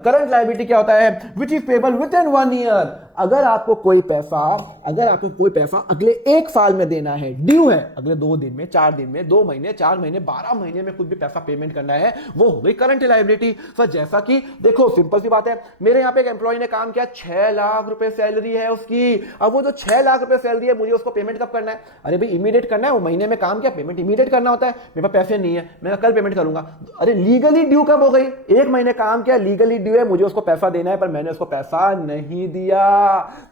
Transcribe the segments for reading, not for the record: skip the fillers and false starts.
Current liability क्या होता है? Which is payable with in 1 year. अगर आपको कोई पैसा अगले 1 साल में देना है, ड्यू है, अगले 2 दिन में, 4 दिन में, 2 महीने, 4 महीने, 12 महीने में कुछ भी पैसा पेमेंट करना है, वो हो गई करंट लायबिलिटी। सर जैसा कि देखो सिंपल सी बात है, मेरे यहाँ पे एक एम्प्लॉय ने काम किया, 6 लाख रुपए सैलरी है उसकी। अब वो जो 6 लाख रुपए सैलरी है, मुझे उसको पेमेंट कब करना है? अरे भाई इमीडिएट करना है, वो महीने में काम किया, पेमेंट इमीडिएट करना होता है। मेरे पास पैसे नहीं है, मैं कल पेमेंट करूंगा। अरे लीगली ड्यू कब हो गई? 1 महीने काम किया, लीगली ड्यू है, मुझे उसको पैसा देना है, पर मैंने उसको पैसा नहीं दिया,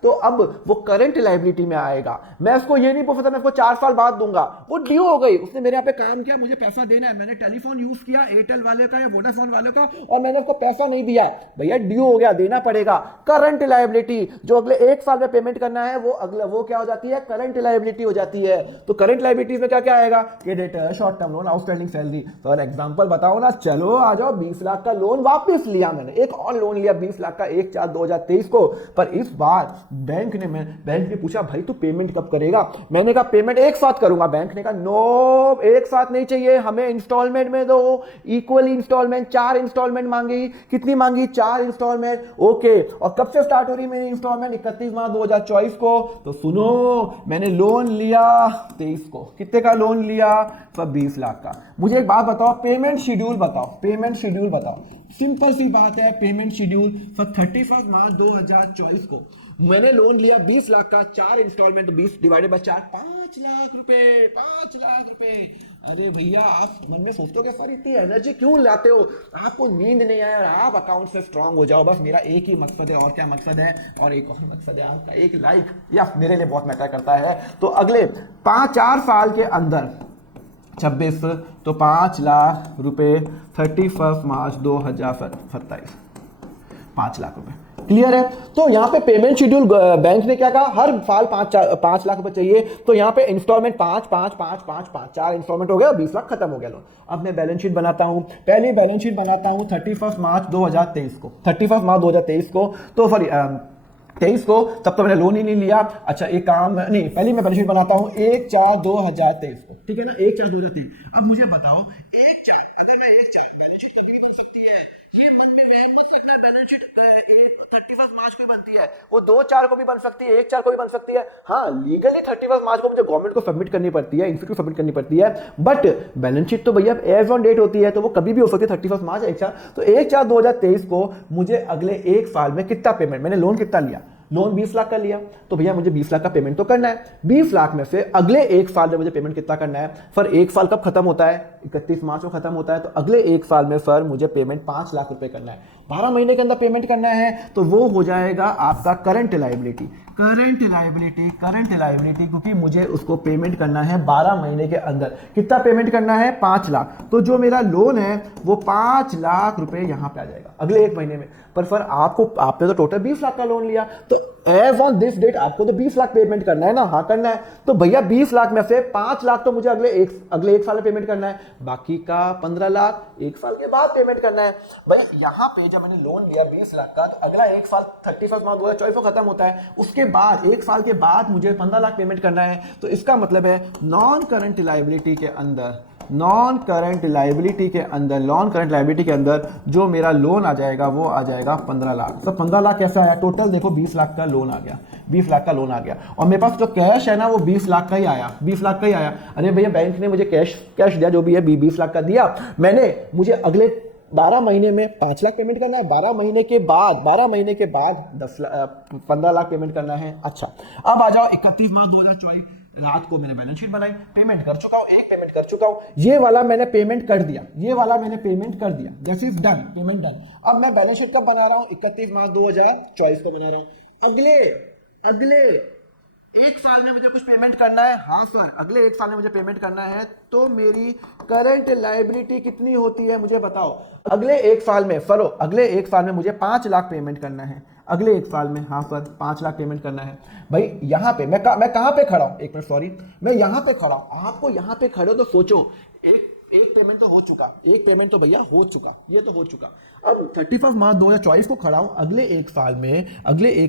तो अब वो करंट लायबिलिटी में आएगा। मैं उसको ये नहीं बोल सकता मैं उसको 4 साल बाद दूंगा, वो ड्यू हो गई, उसने मेरे यहाँ पे काम किया, मुझे पैसा देना है, मैंने टेलीफोन यूज किया एयरटेल वाले का या वोडाफोन वाले का, और मैंने उसको पैसा नहीं दिया है, भैया ड्यू हो गया, देना पड़ेगा। करंट लायबिलिटी जो अगले 1 साल में पेमेंट करना है, वो क्या हो जाती है? करंट लायबिलिटी हो जाती है। तो करंट लायबिलिटीज में क्या क्या आएगा? Creditor, short term loan, outstanding salary. For example बताओ ना, चलो आ जाओ, 20 लाख का लोन वापस लिया मैंने, एक और लोन लिया 20 लाख का 1/4/2023 को, पर इस बार बैंक ने पूछा भाई तू पेमेंट कब करेगा? मैंने कहा पेमेंट एक साथ करूंगा। बैंक ने कहा नो, एक साथ नहीं चाहिए, हमें इंस्टॉलमेंट में दो, इक्वली इंस्टॉलमेंट, 4 इंस्टॉलमेंट मांगी। कितनी मांगी? 4 इंस्टॉलमेंट। ओके, और कब से स्टार्ट हो रही मेरी इंस्टॉलमेंट? 31 मार्च 2024 को। तो सुनो, मैंने लोन लिया 23 को। कितने का लोन लिया? सब 20 लाख का। मुझे एक बात बताओ, पेमेंट शेड्यूल बताओ। सिंपल सी बात है, पेमेंट शेड्यूल फॉर 31 मार्च 2024 को मैंने लोन लिया 20 लाख का, 4 इंस्टॉलमेंट, 20 डिवाइडेड बाय 4, 5 लाख रुपए। अरे भैया आप मन में सोचते हो कि सर इतनी एनर्जी क्यों लाते हो? आपको नींद नहीं आया और आप अकाउंट से स्ट्रांग हो जाओ, बस मेरा एक ही मकसद है। और क्या मकसद है? और एक और मकसद है आपका, एक लाइक, या मेरे लिए बहुत मैटर करता है। तो अगले 4 साल के अंदर 26, तो 5 लाख रुपए 31 मार्च 2027, 5 लाख रुपए। क्लियर है? तो यहाँ पे पेमेंट शेड्यूल बैंक ने क्या कहा? हर साल 5 लाख रुपए चाहिए, तो यहाँ पे इंस्टॉलमेंट 5, 4 इंस्टॉलमेंट हो गया, 20 लाख खत्म हो गया लोन। अब मैं बैलेंस शीट बनाता हूँ, पहली बैलेंस शीट बनाता हूँ 31 मार्च 2023 को, 31 मार्च 2023 को, तो सॉरी 23 को, तब तो मैंने लोन ही नहीं लिया। अच्छा एक काम नहीं, पहले मैं बैलेंस शीट बनाता हूँ 1/4/2023 को, ठीक है ना, 1/4/2023। अब मुझे बताओ 1/4, अगर मैं 1/4 बैलेंस शीट कभी बन सकती है, ये मन में वहम मत रखना, बैलेंस शीट 31 मार्च को बनती है, वो 2/4 को भी बन सकती है, 1/4 को भी बन सकती है। हाँ लीगली 31 मार्च को मुझे गवर्नमेंट को सबमिट करनी पड़ती है, इंस्टीट्यूट सबमिट करनी पड़ती है, बट बैलेंस शीट तो भैया एज ऑन डेट होती है, तो वो कभी भी हो सकती है 31 मार्च 1/4। तो 1/4/2023 को मुझे अगले 1 साल में कितना पेमेंट, मैंने लोन कितना लिया? लोन 20 लाख का लिया, तो भैया मुझे 20 लाख का पेमेंट तो करना है। 20 लाख में से अगले 1 साल में मुझे पेमेंट कितना करना है? सर 1 साल कब खत्म होता है? 31 मार्च को खत्म होता है, तो अगले 1 साल में सर मुझे पेमेंट 5 लाख रुपए करना है, 12 महीने के अंदर पेमेंट करना है, तो वो हो जाएगा आपका करंट लायबिलिटी, क्योंकि मुझे उसको पेमेंट करना है 12 महीने के अंदर। कितना पेमेंट करना है? 5 लाख। तो जो मेरा लोन है वो 5 लाख रुपए यहां पे आ जाएगा अगले 1 महीने में। पर सर आपने तो टोटल 20 लाख का लोन लिया, तो एज ऑन दिस डेट आपको तो 20 लाख पेमेंट करना है ना? हाँ करना है। तो भैया 20 लाख में से 5 लाख तो मुझे अगले एक साल में पेमेंट करना है, बाकी का 15 लाख 1 साल के बाद पेमेंट करना है। भैया यहाँ पे जब मैंने लोन लिया 20 लाख का, तो अगला 1 साल 31 मार्च 2024 को खत्म होता है, उसके बाद 1 साल के बाद मुझे 15 लाख पेमेंट करना है। तो इसका मतलब है नॉन करंट लायबिलिटी के अंदर जो मेरा लोन आ जाएगा वो आ जाएगा 15 लाख। तो 15 लाख कैसे आया? टोटल देखो 20 लाख का लोन आ गया, 20 लाख का लोन आ गया, और मेरे पास जो कैश है ना वो 20 लाख का ही आया, 20 लाख का ही आया। अरे भैया बैंक ने मुझे कैश दिया, जो भी है 20 लाख का दिया, मुझे अगले 12 महीने में 5 लाख पेमेंट करना है, 12 महीने के बाद 15 लाख पेमेंट करना है। अच्छा अब आ जाओ 31 मार्च 2024, रात को मैंने बैलेंस शीट बनाई, पेमेंट कर चुका हूं, एक पेमेंट कर चुका हूं, ये वाला मैंने पेमेंट कर दिया, this is done, payment done. अब मैं बैलेंस शीट कब बना रहा हूं? 31 मार्च 2024 को बना रहा हूं। अगले 1 साल में मुझे कुछ पेमेंट करना है। हाँ सर, अगले 1 साल में मुझे पेमेंट करना है, तो मेरी करंट लायबिलिटी कितनी होती है मुझे बताओ? अगले 1 साल में मुझे 5 लाख पेमेंट करना है, अगले 1 साल में। हाँ सर 5 लाख पेमेंट करना है। भाई यहाँ पे मैं कहाँ पे खड़ा हूँ? 1 मिनट सॉरी, मैं यहाँ पे खड़ा हूँ, आपको यहाँ पे खड़े हो तो सोचो, एक पेमेंट तो हो चुका, एक पेमेंट तो भैया हो चुका, ये तो हो चुका। अब 31 मार्च 2024 को खड़ा हूं, अगले एक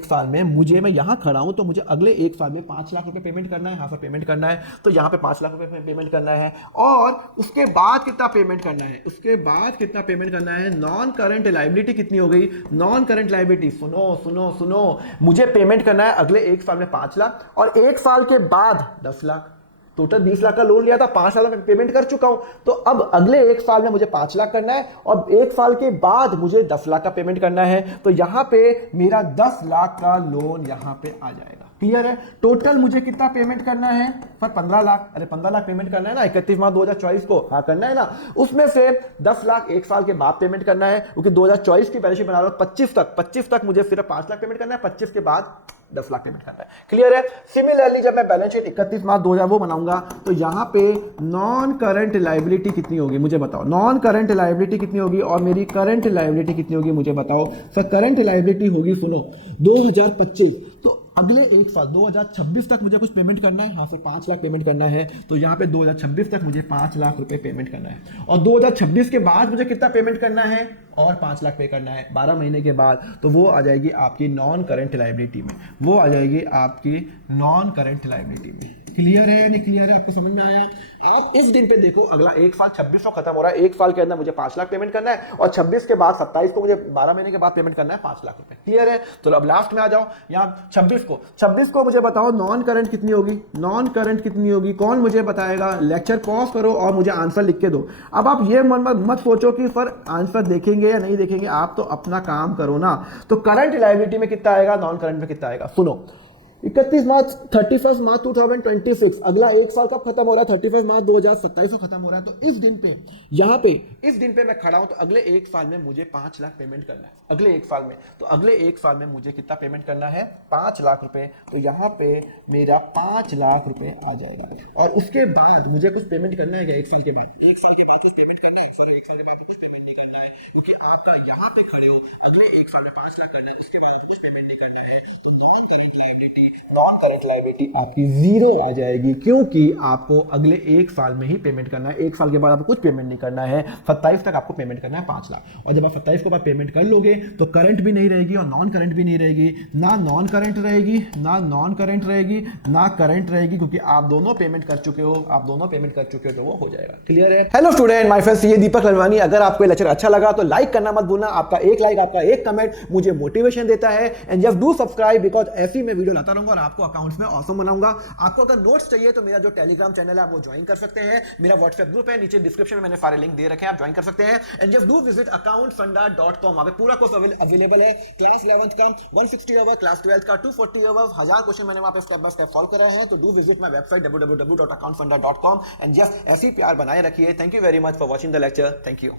साल में मुझे, मैं यहां खड़ा हूं तो मुझे अगले एक साल में 5 लाख रुपए पेमेंट करना है, यहां पर पेमेंट करना है, तो यहां पे 5 लाख रुपए पेमेंट करना है। और उसके बाद कितना पेमेंट करना है, उसके बाद कितना पेमेंट करना है, नॉन करंट लायबिलिटी कितनी हो गई, नॉन करंट लायबिलिटी, सुनो सुनो सुनो, मुझे पेमेंट करना है अगले एक साल में 5 लाख और एक साल के बाद 10 लाख। टोटल 20 लाख का लोन लिया था, 5 साल में पेमेंट कर चुका हूं, तो अब अगले एक साल में मुझे 5 लाख करना है और एक साल के बाद मुझे 10 लाख का पेमेंट करना है, तो यहां पे मेरा 10 लाख का लोन यहां पे आ जाएगा। क्लियर है? टोटल मुझे कितना पेमेंट करना है पर 15 लाख, अरे 15 लाख पेमेंट करना है ना 31 मार्च 2024 को, हाँ करना है ना। उसमें से 10 लाख एक साल के बाद पेमेंट करना है, क्योंकि 2024 की बैलेंस शीट बना रहा हूं 25 तक मुझे सिर्फ 5 लाख पेमेंट करना है, 25 के बाद 10 लाख पेमेंट करना है। क्लियर है? सिमिलरली जब मैं बैलेंस शीट 31 मार्च 2000 वो बनाऊंगा तो यहां पे नॉन करंट लायबिलिटी कितनी होगी मुझे बताओ, नॉन करंट लायबिलिटी कितनी होगी और मेरी करंट लायबिलिटी कितनी होगी मुझे बताओ। सर करंट लायबिलिटी होगी, सुनो, 2025, तो अगले एक साल 2026 तक मुझे कुछ पेमेंट करना है, हाँ फिर 5 लाख पेमेंट करना है, तो यहाँ पे 2026 तक मुझे 5 लाख रुपए पेमेंट करना है और 2026 के बाद मुझे कितना पेमेंट करना है और 5 लाख पे करना है 12 महीने के बाद, तो वो आ जाएगी आपकी नॉन करंट लायबिलिटी में, वो आ जाएगी आपकी नॉन करंट लायबिलिटी में। क्लियर है नहीं क्लियर है, आपको समझ में आया? आप इस दिन पे देखो, अगला एक साल 26 को खत्म हो रहा है, एक साल के अंदर मुझे 5 लाख पेमेंट करना है और 26 के बाद 27 को मुझे 12 महीने के बाद पेमेंट करना है 5 लाख रुपए। क्लियर है? तो अब लास्ट में आ जाओ, यहाँ 26 को मुझे बताओ नॉन करंट कितनी होगी, नॉन करंट कितनी होगी, कौन मुझे बताएगा? लेक्चर पॉज करो और मुझे आंसर लिख के दो। अब आप ये मत सोचो कि सर आंसर देखेंगे या नहीं देखेंगे, आप तो अपना काम करो ना। तो करंट लायबिलिटी में कितना आएगा, नॉन करंट में कितना आएगा, सुनो। 31 मार्च 31 मार्च 2026, अगला एक साल कब खत्म हो रहा है, 31 मार्च 2027 को खत्म हो रहा है, तो इस दिन पे, यहाँ पे इस दिन पे मैं खड़ा हूं, तो अगले एक साल में मुझे 5 लाख पेमेंट करना है, अगले एक साल में, तो अगले एक साल में मुझे कितना पेमेंट करना है, 5 लाख रुपए, तो यहाँ पे मेरा 5 लाख रुपए आ जाएगा और उसके बाद मुझे कुछ पेमेंट करना है, एक साल के बाद, एक साल के बाद कुछ पेमेंट करना है, एक साल के बाद कुछ पेमेंट नहीं करना है, क्योंकि आपका यहाँ पे खड़े हो, अगले एक साल में 5 लाख करना है, उसके बाद कुछ पेमेंट नहीं करना है, तो नॉन करंट लायबिलिटी आपकी जीरो आ जाएगी, क्योंकि आपको अगले एक साल में ही पेमेंट करना है, एक साल के बाद आपको कुछ पेमेंट नहीं करना है, 27 तक आपको पेमेंट करना है 5 लाख, और जब आप 27 के बाद पेमेंट कर लोगे तो करंट भी नहीं रहेगी और नॉन करंट भी नहीं रहेगी, ना नॉन करंट रहेगी ना नॉन करंट रहेगी ना करंट रहेगी, क्योंकि आप दोनों पेमेंट कर चुके हो, तो वो हो जाएगा। क्लियर है? हेलो स्टूडेंट, माय फ्रेंड्स, ये दीपक ललवानी। अगर आपको ये लेक्चर अच्छा लगा तो लाइक करना मत भूलना, आपका एक लाइक, आपका एक कमेंट मुझे मोटिवेशन देता है, and just do subscribe, because ऐसी मैं वीडियो लाता रहूंगा और आपको अकाउंट्स में ऑसम बनाऊंगा। आपको अगर नोट्स चाहिए तो मेरा जो टेलीग्राम चैनल है आप वो ज्वाइन कर सकते हैं, मेरा व्हाट्सएप ग्रुप है, नीचे डिस्क्रिप्शन में मैंने सारे लिंक दे रखे हैं, आप ज्वाइन कर सकते हैं, and just do visit accountfunda.com, वहां पे पूरा कोर्स अवेलेबल है, क्लास 11th का 160 आवर, क्लास 12th का 240 आवर, 1000 क्वेश्चन मैंने वहां पे स्टेप बाय स्टेप सॉल्व कराए हैं, तो do visit my website www.accountfunda.com, and just ऐसी प्यार बनाए रखिए। Thank you very much for watching the lecture, thank you.